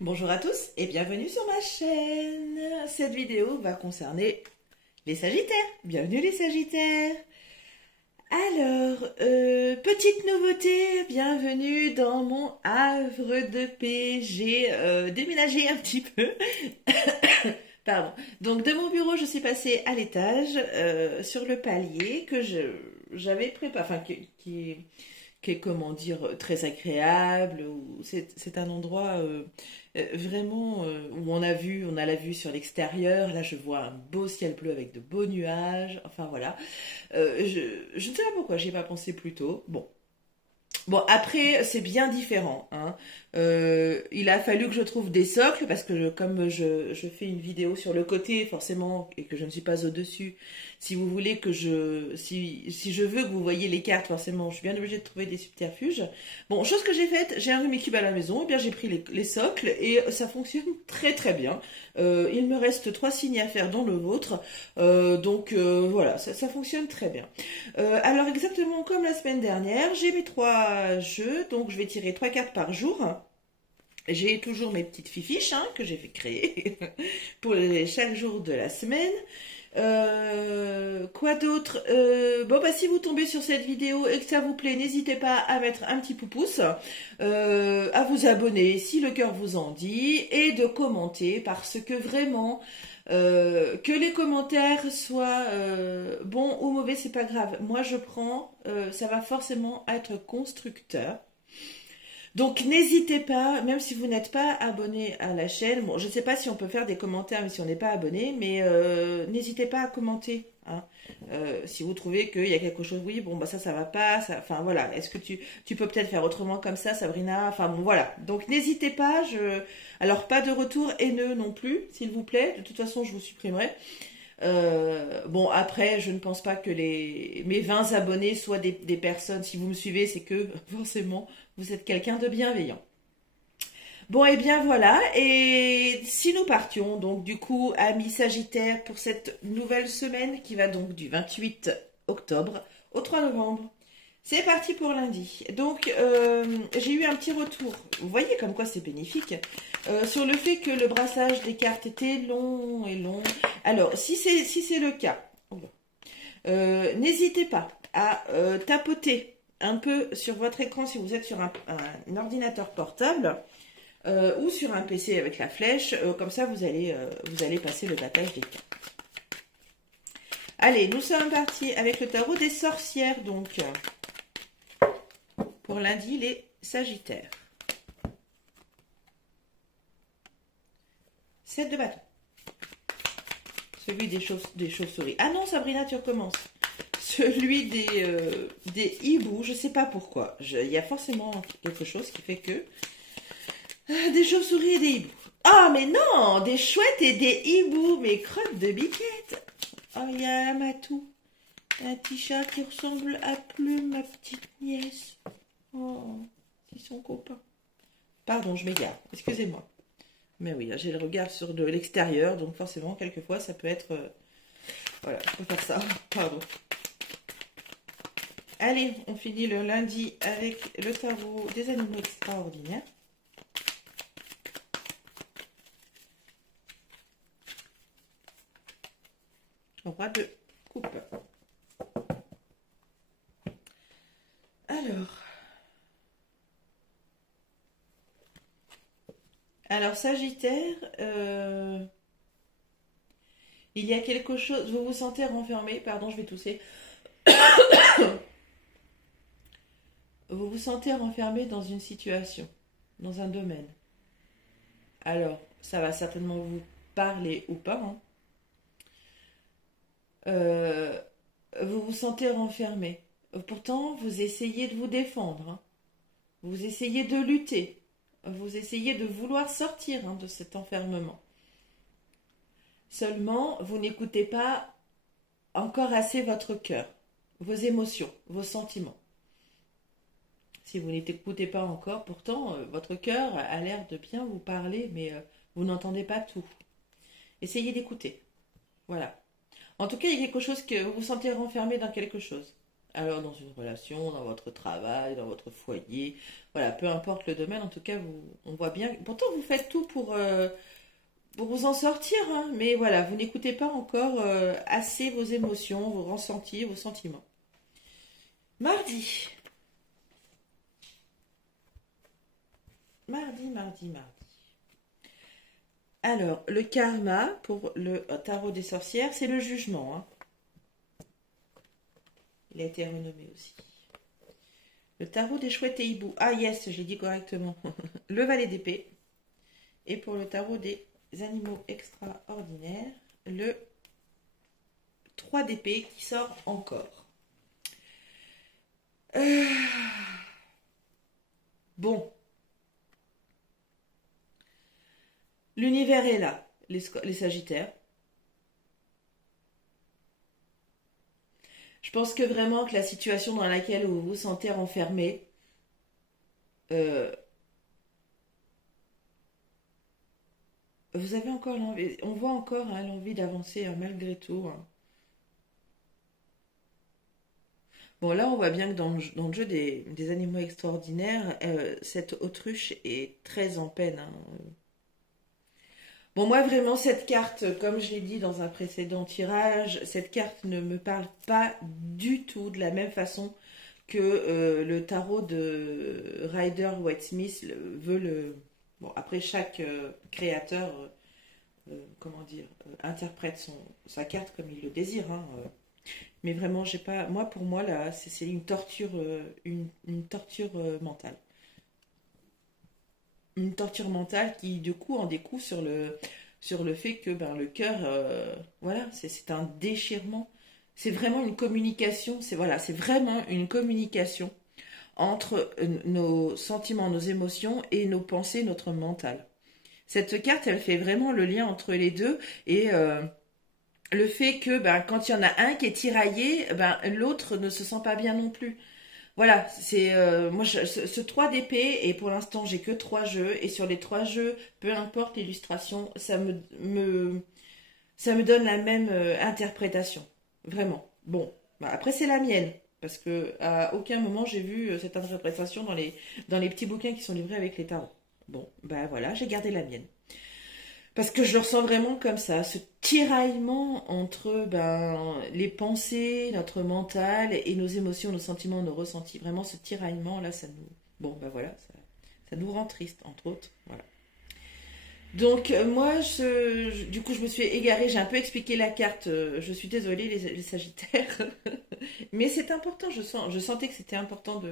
Bonjour à tous et bienvenue sur ma chaîne. Cette vidéo va concerner les Sagittaires. Bienvenue les Sagittaires. Alors, petite nouveauté, bienvenue dans mon havre de paix. J'ai déménagé un petit peu. Pardon. Donc de mon bureau, je suis passée à l'étage, sur le palier que j'avais préparé, enfin qui est, comment dire, très agréable. C'est un endroit vraiment où on a la vue sur l'extérieur. Là, je vois un beau ciel bleu avec de beaux nuages. Enfin voilà. Je ne sais pas pourquoi j'y ai pas pensé plus tôt. Bon, après, c'est bien différent, hein. Il a fallu que je trouve des socles parce que comme je fais une vidéo sur le côté, forcément, et que je ne suis pas au-dessus, si vous voulez que si je veux que vous voyez les cartes, forcément, je suis bien obligée de trouver des subterfuges. Bon, chose que j'ai faite, j'ai un Rubik's Cube à la maison, et bien j'ai pris les socles et ça fonctionne très très bien. Il me reste 3 signes à faire dans le vôtre, donc voilà, ça fonctionne très bien. Alors exactement comme la semaine dernière, j'ai mes 3 jeux, donc je vais tirer 3 cartes par jour. J'ai toujours mes petites fiches que j'ai fait créer pour chaque jour de la semaine. Quoi d'autre? Si vous tombez sur cette vidéo et que ça vous plaît, n'hésitez pas à mettre un petit pouce, à vous abonner si le cœur vous en dit, et de commenter parce que vraiment, que les commentaires soient bons ou mauvais, c'est pas grave. Moi, je prends, ça va forcément être constructeur. Donc n'hésitez pas, même si vous n'êtes pas abonné à la chaîne, bon je ne sais pas si on peut faire des commentaires même si on n'est pas abonné, mais n'hésitez pas à commenter, hein. Si vous trouvez qu'il y a quelque chose, oui, bon bah ça va pas, enfin voilà, est-ce que tu peux peut-être faire autrement comme ça, Sabrina, enfin bon voilà, donc n'hésitez pas, alors pas de retour haineux non plus, s'il vous plaît, de toute façon je vous supprimerai. Bon après je ne pense pas que mes 20 abonnés soient des personnes, si vous me suivez c'est que forcément vous êtes quelqu'un de bienveillant. Bon et bien voilà, et si nous partions donc du coup amis Sagittaires pour cette nouvelle semaine qui va donc du 28 octobre au 3 novembre. C'est parti pour lundi. Donc, j'ai eu un petit retour. Vous voyez comme quoi c'est bénéfique. Sur le fait que le brassage des cartes était long et long. Alors, si c'est le cas, n'hésitez pas à tapoter un peu sur votre écran si vous êtes sur un ordinateur portable ou sur un PC avec la flèche. Comme ça, vous allez passer le battage des cartes. Allez, nous sommes partis avec le tarot des sorcières, donc. Pour lundi, les Sagittaires. 7 de bâton. Celui des chauves-souris. Ah non, Sabrina, tu recommences. Celui des hiboux, je sais pas pourquoi. Il y a forcément quelque chose qui fait que... des chauves-souris et des hiboux. Ah, mais non, des chouettes et des hiboux, mes crottes de biquette. Oh, il y a un matou. Un petit chat qui ressemble à Plume, ma petite nièce. Oh, c'est son copain. Pardon, je m'égare. Excusez-moi. Mais oui, j'ai le regard sur de l'extérieur, donc forcément, quelquefois, ça peut être... voilà, je peux faire ça. Pardon. Allez, on finit le lundi avec le tarot des animaux extraordinaires. Roi de coupe. Alors Sagittaire, il y a quelque chose, vous vous sentez renfermé, pardon, je vais tousser. Vous vous sentez renfermé dans une situation, dans un domaine. Alors, ça va certainement vous parler ou pas, hein. Vous vous sentez renfermé. Pourtant, vous essayez de vous défendre, hein. Vous essayez de lutter. Vous essayez de vouloir sortir de cet enfermement. Seulement, vous n'écoutez pas encore assez votre cœur, vos émotions, vos sentiments. Si vous n'écoutez pas encore, pourtant, votre cœur a l'air de bien vous parler, mais vous n'entendez pas tout. Essayez d'écouter. Voilà. En tout cas, il y a quelque chose que vous vous sentez renfermé dans quelque chose. Alors dans une relation, dans votre travail, dans votre foyer, voilà, peu importe le domaine, en tout cas, on voit bien. Pourtant, vous faites tout pour vous en sortir, hein, mais voilà, vous n'écoutez pas encore assez vos émotions, vos ressentis, vos sentiments. Mardi, mardi. Alors, le karma pour le tarot des sorcières, c'est le jugement, hein. Il a été renommé aussi. Le tarot des chouettes et hiboux. Ah yes, j'ai dit correctement. Le valet d'épée. Et pour le tarot des animaux extraordinaires, le 3 d'épée qui sort encore. Bon. L'univers est là, les Sagittaires. Je pense que vraiment que la situation dans laquelle vous vous sentez renfermé, euh, vous avez encore l'envie, on voit encore hein, l'envie d'avancer hein, malgré tout. Hein. Bon, là, on voit bien que dans le jeu des animaux extraordinaires, cette autruche est très en peine. Hein. Bon, moi, vraiment, cette carte, comme je l'ai dit dans un précédent tirage, cette carte ne me parle pas du tout de la même façon que le tarot de Rider-Waite-Smith veut le... Bon, après, chaque créateur, comment dire, interprète sa carte comme il le désire. Hein, mais vraiment, j'ai pas... Moi, pour moi, là, c'est une torture mentale. Une torture mentale qui du coup en découle sur le fait que ben, le cœur voilà c'est un déchirement, c'est vraiment une communication, c'est vraiment une communication entre nos sentiments, nos émotions et nos pensées, notre mental. Cette carte elle fait vraiment le lien entre les deux et le fait que ben, quand il y en a un qui est tiraillé, ben, l'autre ne se sent pas bien non plus. Voilà, c'est moi ce 3 d'épée et pour l'instant j'ai que 3 jeux et sur les 3 jeux, peu importe l'illustration, ça me donne la même interprétation. Vraiment. Bon, bah, après c'est la mienne parce que à aucun moment j'ai vu cette interprétation dans les petits bouquins qui sont livrés avec les tarots. Bon, bah voilà, j'ai gardé la mienne. Parce que je le ressens vraiment comme ça, ce tiraillement entre ben, les pensées, notre mental et nos émotions, nos sentiments, nos ressentis. Vraiment, ce tiraillement, là, ça nous... Bon, ben voilà, ça nous rend triste, entre autres. Voilà. Donc, moi, du coup, je me suis égarée, j'ai un peu expliqué la carte. Je suis désolée, les Sagittaires. Mais c'est important, je sentais que c'était important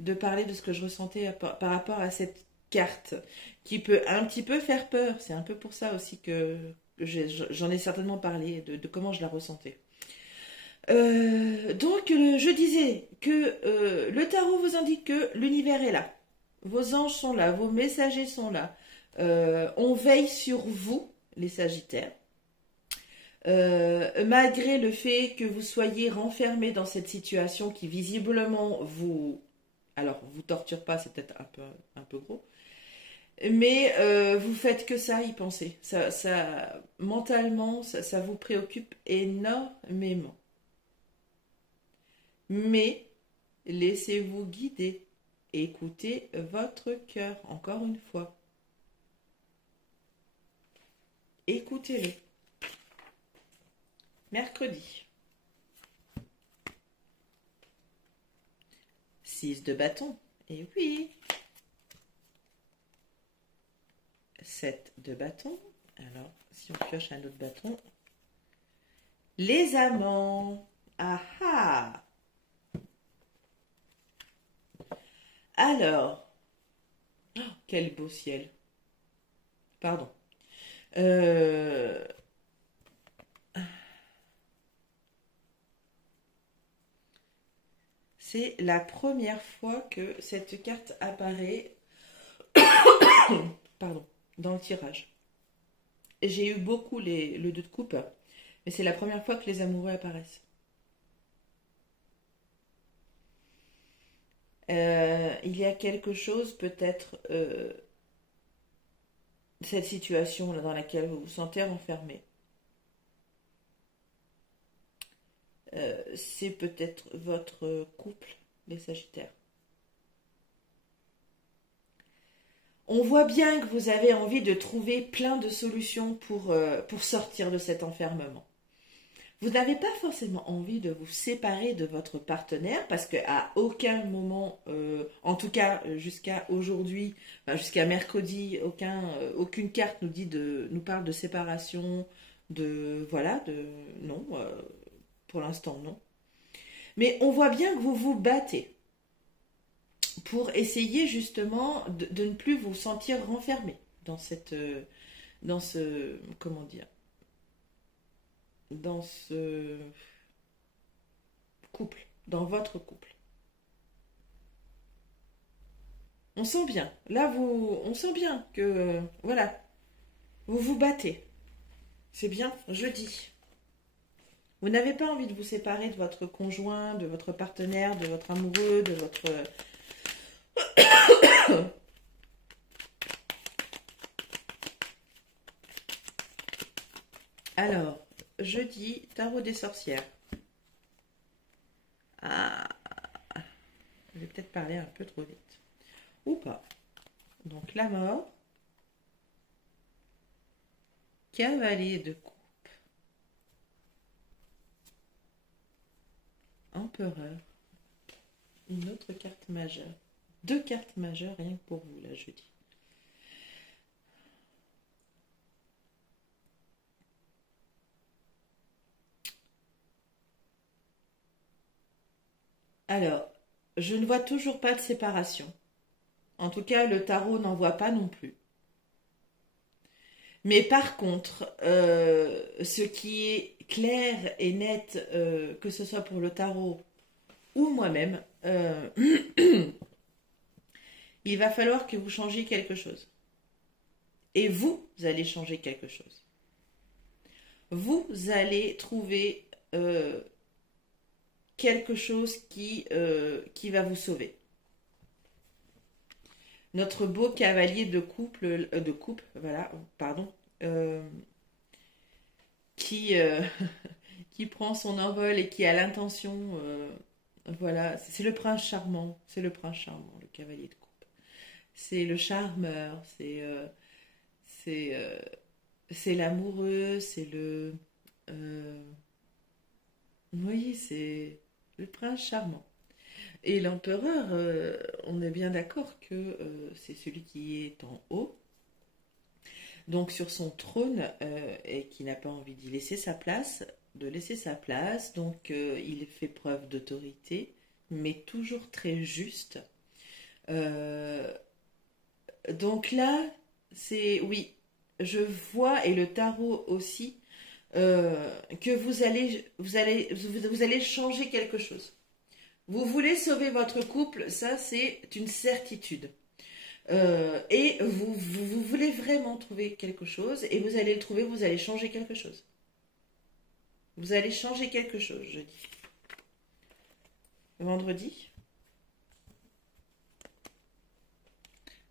de parler de ce que je ressentais par rapport à cette carte qui peut un petit peu faire peur. C'est un peu pour ça aussi que j'en ai certainement parlé, de comment je la ressentais. Donc, je disais que le tarot vous indique que l'univers est là. Vos anges sont là, vos messagers sont là. On veille sur vous, les Sagittaires. Malgré le fait que vous soyez renfermé dans cette situation qui visiblement vous torture pas, c'est peut-être un peu gros, mais vous faites que ça, y penser. Mentalement, ça vous préoccupe énormément. Mais laissez-vous guider. Écoutez votre cœur, encore une fois. Écoutez-le. Mercredi. 6 de bâton. Et oui. 7 de bâton. Alors, si on pioche un autre bâton. Les amants. Ah ah. Alors. Oh, quel beau ciel. Pardon. C'est la première fois que cette carte apparaît pardon, dans le tirage. J'ai eu beaucoup le 2 de coupe, mais c'est la première fois que les amoureux apparaissent. Il y a quelque chose, peut-être, cette situation là dans laquelle vous vous sentez renfermé. c'est peut-être votre couple, les Sagittaires. On voit bien que vous avez envie de trouver plein de solutions pour sortir de cet enfermement. Vous n'avez pas forcément envie de vous séparer de votre partenaire parce qu'à aucun moment, en tout cas jusqu'à aujourd'hui, enfin, jusqu'à mercredi, aucune carte nous parle de séparation, non, pour l'instant non. Mais on voit bien que vous vous battez pour essayer justement de ne plus vous sentir renfermé dans ce, comment dire, dans ce couple, dans votre couple. On sent bien, on sent bien que, voilà, vous vous battez. C'est bien, je dis. Vous n'avez pas envie de vous séparer de votre conjoint, de votre partenaire, de votre amoureux, de votre... Alors, jeudi, tarot des sorcières. Ah, je vais peut-être parler un peu trop vite. Ou pas. Donc, la mort. Cavalier de coupe. Empereur. Une autre carte majeure. 2 cartes majeures rien que pour vous, là, jeudi. Alors, je ne vois toujours pas de séparation. En tout cas, le tarot n'en voit pas non plus. Mais par contre, ce qui est clair et net, que ce soit pour le tarot ou moi-même, il va falloir que vous changiez quelque chose. Et vous allez changer quelque chose. Vous allez trouver quelque chose qui va vous sauver. Notre beau cavalier de couple, voilà, pardon, qui prend son envol et qui a l'intention, voilà, c'est le prince charmant, le cavalier de couple. C'est le charmeur, c'est l'amoureux, c'est le, vous voyez, c'est le prince charmant. Et l'empereur, on est bien d'accord que c'est celui qui est en haut, donc sur son trône, et qui n'a pas envie d'y laisser sa place, donc il fait preuve d'autorité, mais toujours très juste. Donc là, oui, je vois, et le tarot aussi, que vous allez changer quelque chose. Vous voulez sauver votre couple, ça c'est une certitude. Et vous voulez vraiment trouver quelque chose, et vous allez le trouver, vous allez changer quelque chose. Vous allez changer quelque chose, je dis. Vendredi.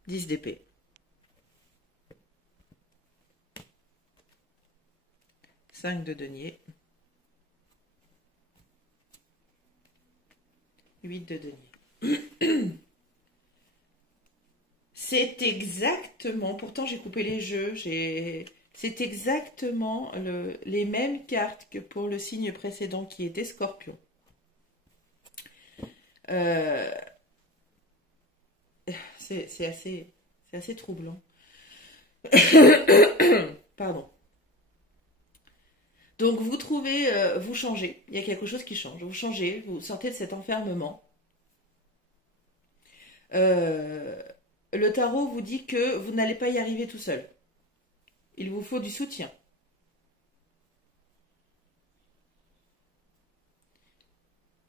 10 d'épée. 5 de denier. 8 de denier. C'est exactement, pourtant j'ai coupé les jeux, c'est exactement les mêmes cartes que pour le signe précédent qui était Scorpion. C'est assez troublant. Pardon. Donc vous trouvez, vous changez, il y a quelque chose qui change, vous changez, vous sortez de cet enfermement. Le tarot vous dit que vous n'allez pas y arriver tout seul. Il vous faut du soutien.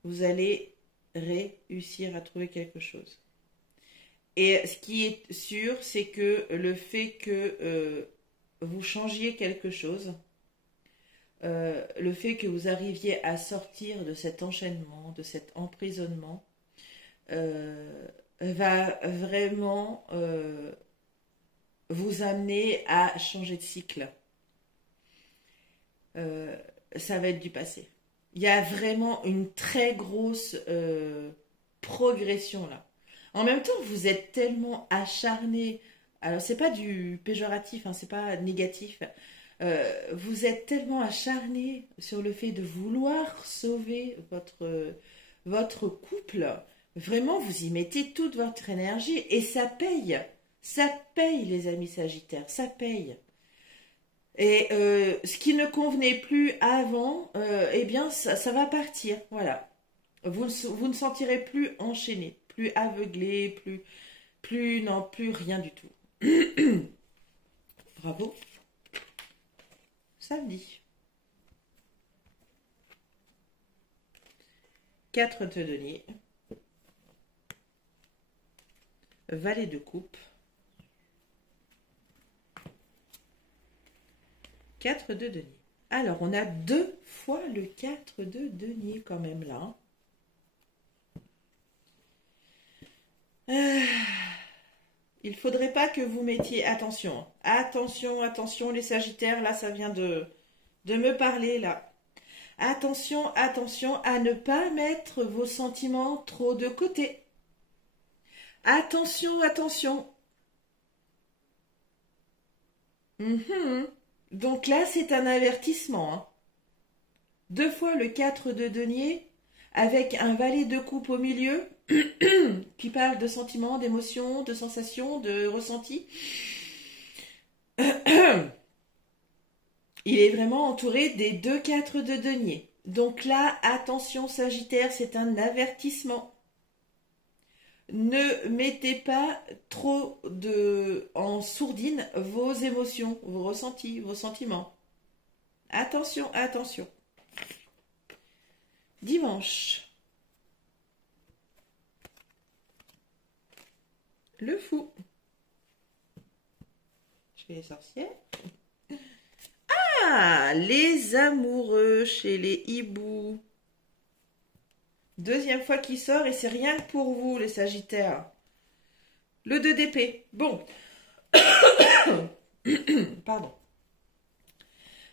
Vous allez réussir à trouver quelque chose. Et ce qui est sûr, c'est que le fait que vous changiez quelque chose, le fait que vous arriviez à sortir de cet enchaînement, de cet emprisonnement, va vraiment vous amener à changer de cycle. Ça va être du passé. Il y a vraiment une très grosse progression là. En même temps, vous êtes tellement acharné. Alors, c'est pas du péjoratif, hein, c'est pas négatif. Vous êtes tellement acharné sur le fait de vouloir sauver votre couple. Vraiment, vous y mettez toute votre énergie et ça paye. Ça paye, les amis Sagittaires, ça paye. Et ce qui ne convenait plus avant, eh bien, ça va partir. Voilà. Vous ne sentirez plus enchaîné, plus aveuglé, non, plus rien du tout. Bravo. Samedi. 4 de denier. Valet de coupe. 4 de denier. Alors, on a 2 fois le 4 de denier quand même là. Il faudrait pas que vous mettiez... Attention, attention, attention les Sagittaires. Là, ça vient de me parler là. Attention, attention à ne pas mettre vos sentiments trop de côté. Attention, attention. Donc là, c'est un avertissement. Hein. 2 fois le 4 de denier avec un valet de coupe au milieu qui parle de sentiments, d'émotions, de sensations, de ressentis. Il est vraiment entouré des 2 4 de denier. Donc là, attention Sagittaire, c'est un avertissement. Ne mettez pas trop en sourdine vos émotions, vos ressentis, vos sentiments. Attention, attention. Dimanche. Le fou. Chez les sorcières. Ah, les amoureux chez les hiboux. Deuxième fois qu'il sort et c'est rien que pour vous, les Sagittaires. Le 2 d'épée. Bon. Pardon.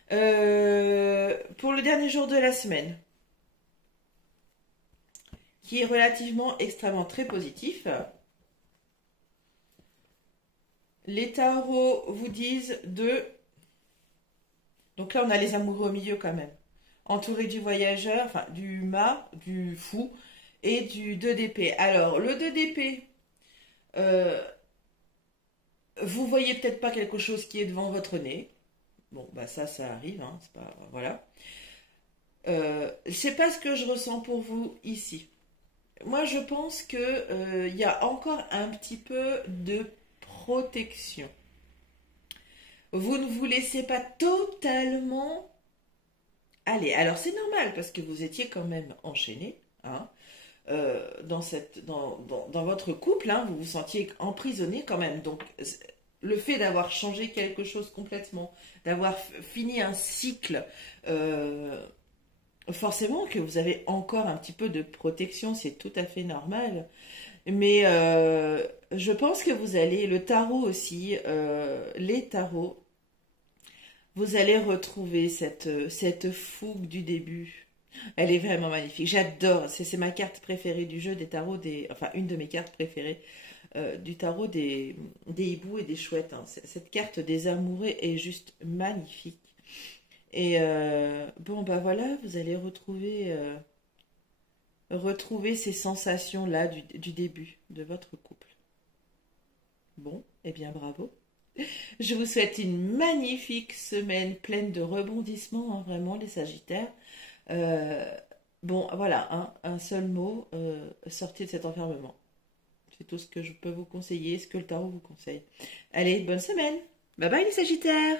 Pour le dernier jour de la semaine, qui est relativement extrêmement très positif, les tarots vous disent de... Donc là, on a les amoureux au milieu quand même. Entouré du voyageur, enfin du mât, du fou et du 2 d'épée. Alors, le 2 d'épée, vous voyez peut-être pas quelque chose qui est devant votre nez. Bon, bah ça arrive, hein, c'est pas... Voilà. C'est pas ce que je ressens pour vous ici. Moi, je pense que y a encore un petit peu de protection. Vous ne vous laissez pas totalement aller. Alors, c'est normal parce que vous étiez quand même enchaîné, hein, dans votre couple, hein, vous vous sentiez emprisonné quand même. Donc, le fait d'avoir changé quelque chose complètement, d'avoir fini un cycle, forcément que vous avez encore un petit peu de protection, c'est tout à fait normal. Mais je pense que vous allez, le tarot aussi, les tarots, vous allez retrouver cette fougue du début. Elle est vraiment magnifique. J'adore. C'est ma carte préférée du jeu des tarots, enfin une de mes cartes préférées du tarot des hiboux et des chouettes. Hein. Cette carte des amoureux est juste magnifique. Et bon, bah voilà, vous allez retrouver ces sensations-là du début de votre couple. Bon, eh bien bravo. Je vous souhaite une magnifique semaine pleine de rebondissements, hein, vraiment, les Sagittaires. Bon, voilà, hein, un seul mot, sortez de cet enfermement. C'est tout ce que je peux vous conseiller, ce que le tarot vous conseille. Allez, bonne semaine. Bye bye les Sagittaires.